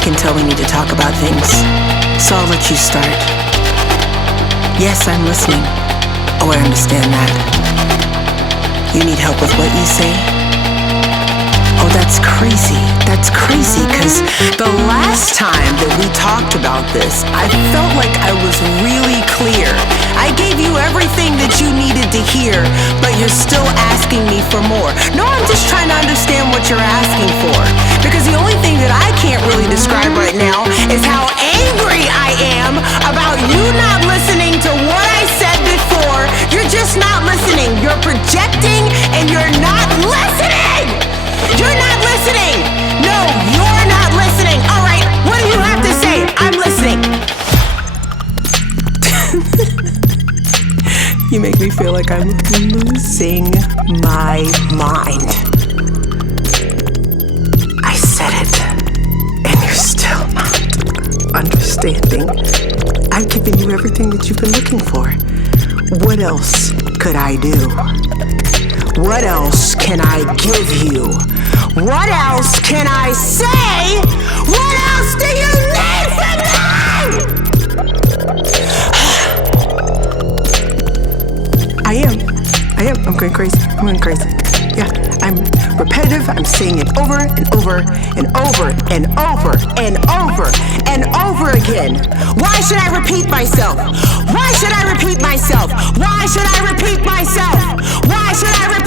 I can tell we need to talk about things, so I'll let you start. Yes, I'm listening. Oh, I understand that. You need help with what you say? Oh, that's crazy. That's crazy, because the last time that we talked about this, I felt like I was really clear. I gave you everything that you needed to hear, but you're still asking me for more. No, I'm just trying to understand what you're asking for, because the only thing that I can't really describe right now is how angry I am about you not listening to what I said before. You're just not listening. You're projecting and you're not listening. You're not listening! No, you're not listening! Alright, what do you have to say? I'm listening! You make me feel like I'm losing my mind. I said it, and you're still not understanding. I've given you everything that you've been looking for. What else could I do? What else can I give you? What else can I say? What else do you need from me? I am. I'm going crazy. Yeah, I'm repetitive. I'm saying it over and over and over and over and over and over again. Why should I repeat myself? Why should I repeat myself? Why should I repeat myself? Why should I repeat